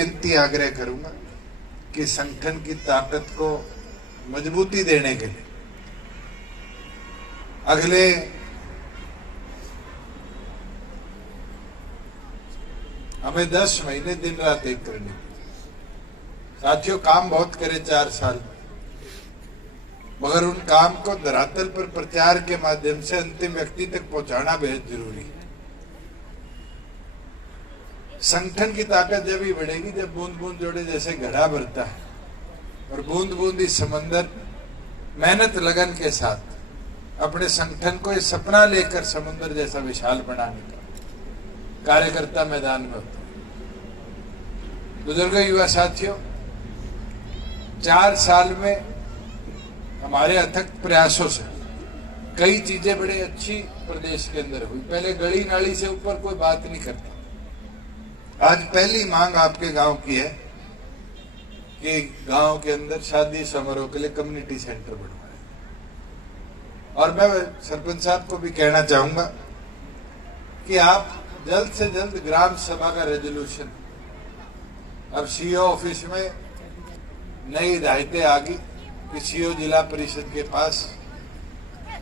विनती आग्रह करूंगा कि संगठन की ताकत को मजबूती देने के लिए अगले हमें 10 महीने दिन रात एक करनी। साथियों, काम बहुत करे 4 साल, मगर उन काम को धरातल पर प्रचार के माध्यम से अंतिम व्यक्ति तक पहुंचाना बेहद जरूरी है। संगठन की ताकत जब ही बढ़ेगी जब बूंद बूंद जोड़े जैसे घड़ा भरता है और बूंद बूंद इस समंदर मेहनत लगन के साथ अपने संगठन को इस सपना लेकर समुद्र जैसा विशाल बनाने का कार्यकर्ता मैदान में होता है। बुजुर्ग युवा साथियों, 4 साल में हमारे अथक प्रयासों से कई चीजें बड़े अच्छी प्रदेश के अंदर हुई। पहले गली नाली से ऊपर कोई बात नहीं करता। आज पहली मांग आपके गांव की है कि गांव के अंदर शादी समारोह के लिए कम्युनिटी सेंटर बनवाए। और मैं सरपंच साहब को भी कहना चाहूंगा कि आप जल्द से जल्द ग्राम सभा का रेजोल्यूशन, अब सीओ ऑफिस में नई हिदायतें आ गई कि सीओ जिला परिषद के पास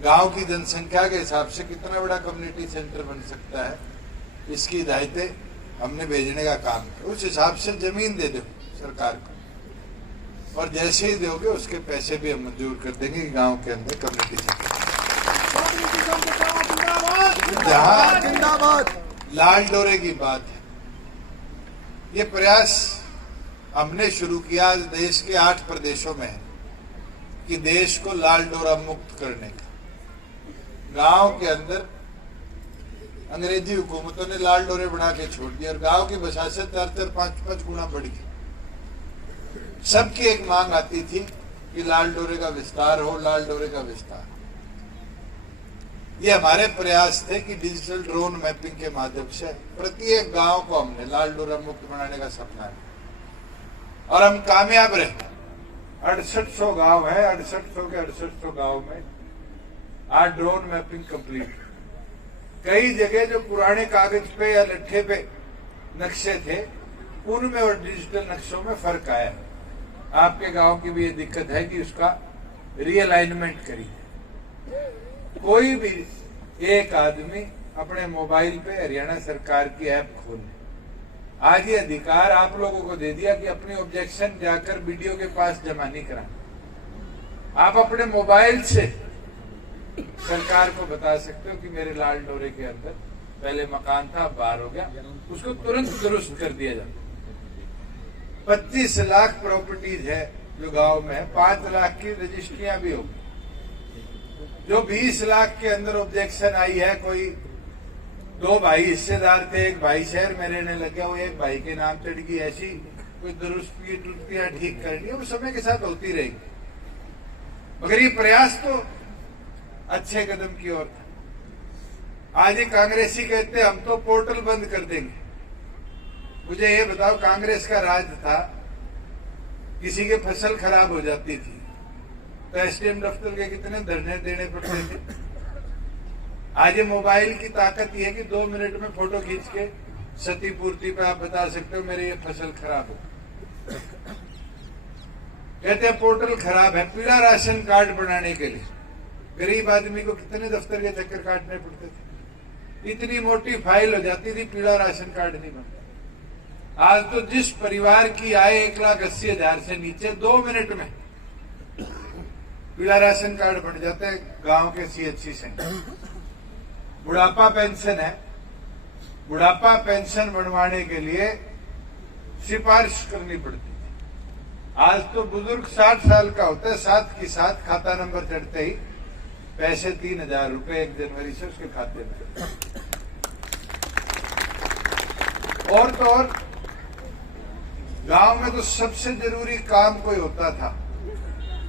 गांव की जनसंख्या के हिसाब से कितना बड़ा कम्युनिटी सेंटर बन सकता है, इसकी हिदायतें हमने भेजने का काम किया। उस हिसाब से जमीन दे दो सरकार को, और जैसे ही दोगे उसके पैसे भी हम मंजूर कर देंगे कि गांव के अंदर कम्युनिटी सेंटर। जहां लाल डोरे की बात है, ये प्रयास हमने शुरू किया देश के 8 प्रदेशों में है कि देश को लाल डोरा मुक्त करने का। गांव के अंदर अंग्रेजी हुकूमतों ने लाल डोरे बना के छोड़ दिया और गांव की बसासत 4-4, 5-5 गुना बढ़ गई। सबकी एक मांग आती थी कि लाल डोरे का विस्तार हो, लाल डोरे का विस्तार। ये हमारे प्रयास थे कि डिजिटल ड्रोन मैपिंग के माध्यम से प्रत्येक गांव को हमने लाल डोरा मुक्त बनाने का सपना है और हम कामयाब रहे। 6800 गांव है, 6800 के 6800 गांव में आज ड्रोन मैपिंग कंप्लीट। कई जगह जो पुराने कागज पे या लट्ठे पे नक्शे थे उनमें और डिजिटल नक्शों में फर्क आया। आपके गांव की भी ये दिक्कत है कि उसका रीअलाइनमेंट करिए। कोई भी एक आदमी अपने मोबाइल पे हरियाणा सरकार की ऐप खोल ले। आज ये अधिकार आप लोगों को दे दिया कि अपनी ऑब्जेक्शन जाकर बीडीओ के पास जमा नहीं कराना। आप अपने मोबाइल से सरकार को बता सकते हो कि मेरे लाल डोरे के अंदर पहले मकान था, अब बाहर हो गया, उसको तुरंत दुरुस्त कर दिया जाता। 25 लाख प्रॉपर्टीज है जो गांव में है, 5 लाख की रजिस्ट्रियां भी होगी। जो 20 लाख के अंदर ऑब्जेक्शन आई है, कोई 2 भाई हिस्सेदार थे, एक भाई शहर में रहने लग गया, वो एक भाई के नाम चढ़ गई, ऐसी कोई दुरुस्ती त्रुटियां ठीक करनी है, वो समय के साथ होती रहेगी। मगर ये प्रयास तो अच्छे कदम की ओर था। आज ये कांग्रेसी कहते हम तो पोर्टल बंद कर देंगे। मुझे ये बताओ, कांग्रेस का राज था, किसी के फसल खराब हो जाती थी तो एसडीएम दफ्तर के कितने धरने देने पड़ते थे। आज ये मोबाइल की ताकत ये है कि 2 मिनट में फोटो खींच के क्षतिपूर्ति पे आप बता सकते हो मेरे ये फसल खराब हो। कहते हैं पोर्टल खराब है। पीला राशन कार्ड बनाने के लिए गरीब आदमी को कितने दफ्तर के चक्कर काटने पड़ते थे, इतनी मोटी फाइल हो जाती थी, पीला राशन कार्ड नहीं बनता। आज तो जिस परिवार की आय 1,80,000 से नीचे 2 मिनट में पीला राशन कार्ड बन जाता है गांव के सीएचसी सेंटर। बुढ़ापा पेंशन है, बुढ़ापा पेंशन बनवाने के लिए सिफारिश करनी पड़ती थी। आज तो बुजुर्ग 60 साल का होता है, साथ के साथ खाता नंबर चढ़ते ही पैसे 3,000 रुपए 1 जनवरी से उसके खाते में। और तो और गांव में तो सबसे जरूरी काम कोई होता था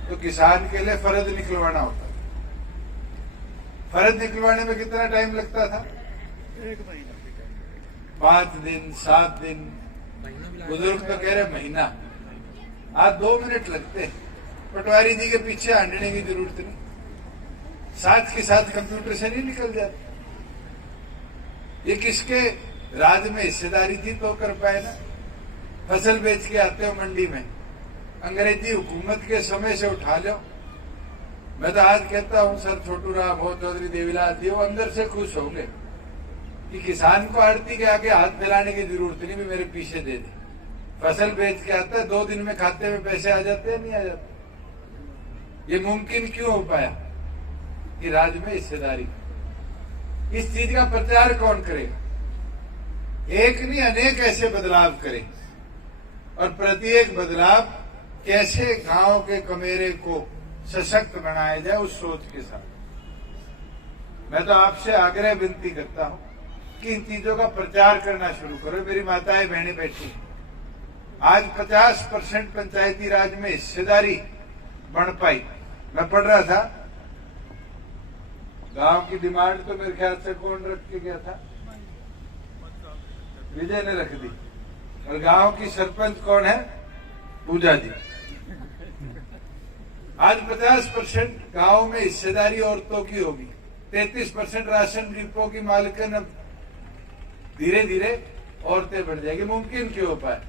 तो किसान के लिए फर्ज निकलवाना होता था। फर्ज निकलवाने में कितना टाइम लगता था? 1 महीना, 5 दिन, 7 दिन, बुजुर्ग तो कह रहे महीना। आज 2 मिनट लगते। पटवारी जी के पीछे हांडने की जरूरत नहीं, साथ के साथ कंप्यूटर से नहीं निकल जाते। ये किसके राज में हिस्सेदारी थी तो कर पाए ना। फसल बेच के आते हो मंडी में, अंग्रेजी हुकूमत के समय से उठा लो। मैं तो आज कहता हूं सर छोटू राम हो, चौधरी देवीलाल जी हो, अंदर से खुश होंगे कि किसान को आड़ती के आगे हाथ फैलाने की जरूरत नहीं, भी मेरे पीछे दे दे। फसल बेच के आता है, 2 दिन में खाते में पैसे आ जाते हैं, नहीं आ जाते। ये मुमकिन क्यों हो पाया कि राज्य में हिस्सेदारी। इस चीज का प्रचार कौन करेगा? एक नहीं अनेक ऐसे बदलाव करें, और प्रत्येक बदलाव कैसे गांव के कमेरे को सशक्त बनाया जाए उस सोच के साथ। मैं तो आपसे आग्रह विनती करता हूं कि इन चीजों का प्रचार करना शुरू करो। मेरी माताएं बहनें बैठी, आज 50% पंचायती राज में हिस्सेदारी बढ़ पाई। मैं पढ़ रहा था, गांव की डिमांड तो मेरे ख्याल से कौन रख के गया था? विजय ने रख दी। और गांव की सरपंच कौन है? पूजा जी। आज 50% गांव में हिस्सेदारी औरतों की होगी। 33% राशन डिपो की मालिकन अब धीरे धीरे औरतें बढ़ जाएगी। मुमकिन क्यों हो पाए?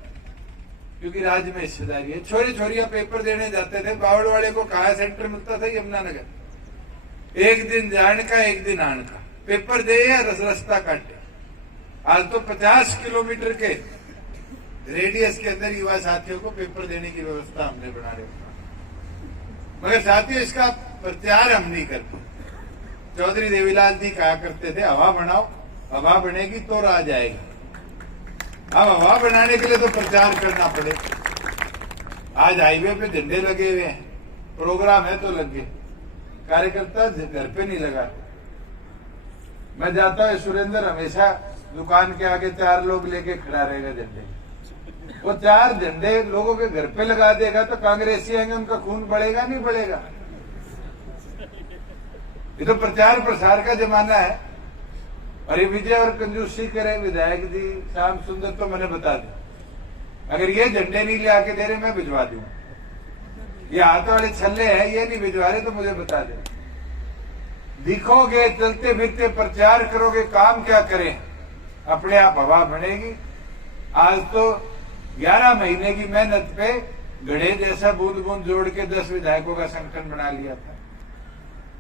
क्योंकि राज्य में हिस्सेदारी है। छोरे छोरियां पेपर देने जाते थे, बावड़वाड़े को कहा सेंटर मिलता था? यमुनानगर। एक दिन जाने का, एक दिन आने का, पेपर दे या रास्ता काटे। आज तो 50 किलोमीटर के रेडियस के अंदर युवा साथियों को पेपर देने की व्यवस्था हमने बना रही। मगर साथियों, इसका प्रचार हम नहीं करते। चौधरी देवीलाल जी कहा करते थे, हवा बनाओ, हवा बनेगी तो राज आएगा। अब हवा बनाने के लिए तो प्रचार करना पड़े। आज हाईवे पे झंडे लगे हुए हैं, प्रोग्राम है तो लगे, कार्यकर्ता घर पे नहीं लगा। मैं जाता हूं सुरेंद्र, हमेशा दुकान के आगे 4 लोग लेके खड़ा रहेगा झंडे। वो 4 झंडे लोगों के घर पे लगा देगा तो कांग्रेसी आएंगे, उनका खून बढ़ेगा नहीं बढ़ेगा? ये तो प्रचार प्रसार का जमाना है। और ये विजय और कंजूसी करे विधायक जी श्याम सुंदर तो मैंने बता दिया, अगर ये झंडे नहीं ले आके दे रहे मैं भिजवा दूं। ये हाथ वाले छल्ले हैं, ये नहीं भिजवा रहे तो मुझे बता दे। दिखोगे, चलते फिरते प्रचार करोगे, काम क्या करें, अपने आप हवा बनेगी। आज तो 11 महीने की मेहनत पे गढ़े जैसा बूंद बूंद जोड़ के 10 विधायकों का संगठन बना लिया था।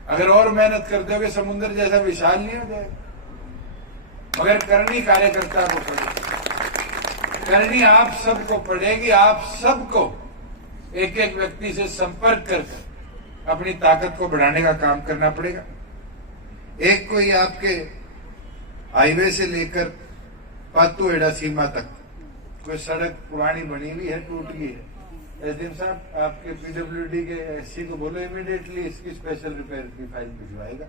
अगर और मेहनत कर दोगे समुद्र जैसा विशाल नहीं हो जाएगा। मगर करनी कार्यकर्ता को पड़ेगी, करनी आप सबको पड़ेगी। आप सबको एक एक व्यक्ति से संपर्क कर अपनी ताकत को बढ़ाने का काम करना पड़ेगा। एक कोई आपके हाईवे से लेकर पातुएड़ा सीमा तक कोई सड़क पुरानी बनी हुई है, टूट गई है, एसडीएम साहब आपके पीडब्ल्यूडी के एससी को बोलो इमीडिएटली इसकी स्पेशल रिपेयर की फाइल भिजवाएगा,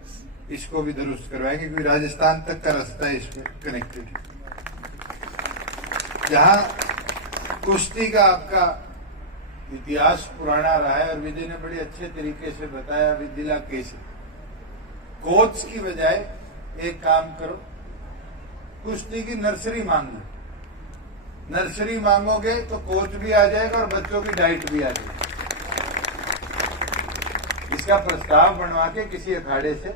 इसको भी दुरुस्त करवाएंगे, क्योंकि राजस्थान तक का रास्ता है इसमें कनेक्टेड। जहां कुश्ती का आपका इतिहास पुराना रहा है और विजय ने बड़े अच्छे तरीके से बताया, जिला केस कोच की बजाय एक काम करो, कुश्ती की नर्सरी मांग लो। नर्सरी मांगोगे तो कोच भी आ जाएगा और बच्चों की डाइट भी आ जाएगी। इसका प्रस्ताव बनवा के किसी अखाड़े से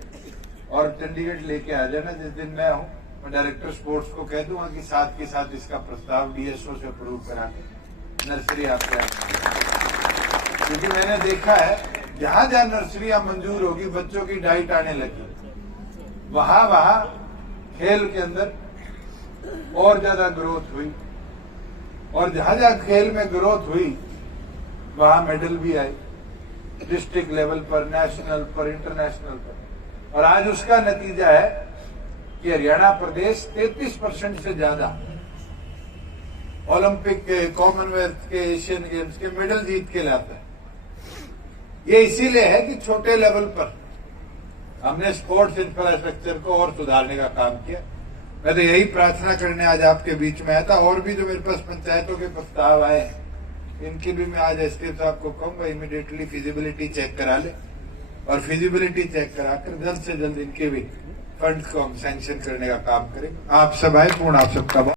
और चंडीगढ़ लेके आ जाना। जिस दिन मैं हूं, मैं डायरेक्टर स्पोर्ट्स को कह दूंगा कि साथ के साथ इसका प्रस्ताव डीएसओ से अप्रूव करा के नर्सरी आपके क्योंकि मैंने देखा है जहां जहां नर्सरियां मंजूर होगी, बच्चों की डाइट आने लगी, वहां खेल के अंदर और ज्यादा ग्रोथ हुई। और जहां जहां खेल में ग्रोथ हुई वहां मेडल भी आए, डिस्ट्रिक्ट लेवल पर, नेशनल पर, इंटरनेशनल पर। और आज उसका नतीजा है कि हरियाणा प्रदेश 33% से ज्यादा ओलंपिक के, कॉमनवेल्थ के, एशियन गेम्स के मेडल जीत के लाता है। ये इसीलिए है कि छोटे लेवल पर हमने स्पोर्ट्स इंफ्रास्ट्रक्चर को और सुधारने का काम किया। मैं तो यही प्रार्थना करने आज आपके बीच में आया था। और भी जो मेरे पास पंचायतों के प्रस्ताव आए, इनकी भी मैं आज एसडीएम साहब को कहूंगा इमीडिएटली फिजिबिलिटी चेक करा ले, और फिजिबिलिटी चेक कराकर जल्द से जल्द इनके भी फंड को हम सैंक्शन करने का काम करें। आप सब आए, पूर्ण आप सबका